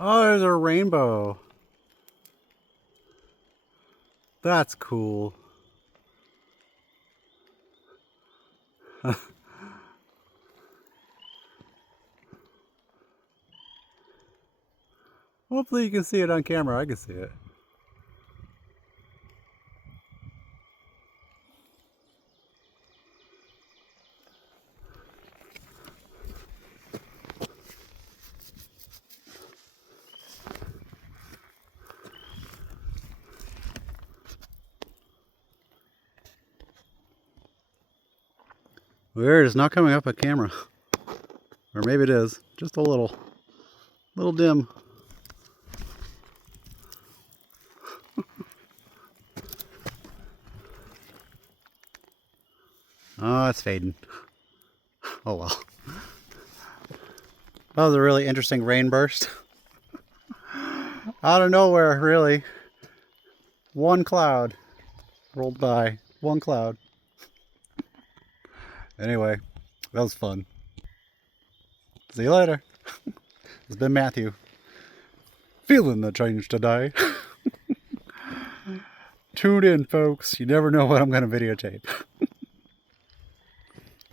Oh, there's a rainbow. That's cool. Hopefully you can see it on camera. I can see it. Weird, it's not coming up on camera. Or maybe it is. Just a little dim. Oh, it's fading. Oh well. That was a really interesting rain burst. Out of nowhere, really. One cloud rolled by. One cloud. Anyway, that was fun. See you later. It's been Matthew. Feeling the change today. Tune in, folks. You never know what I'm going to videotape.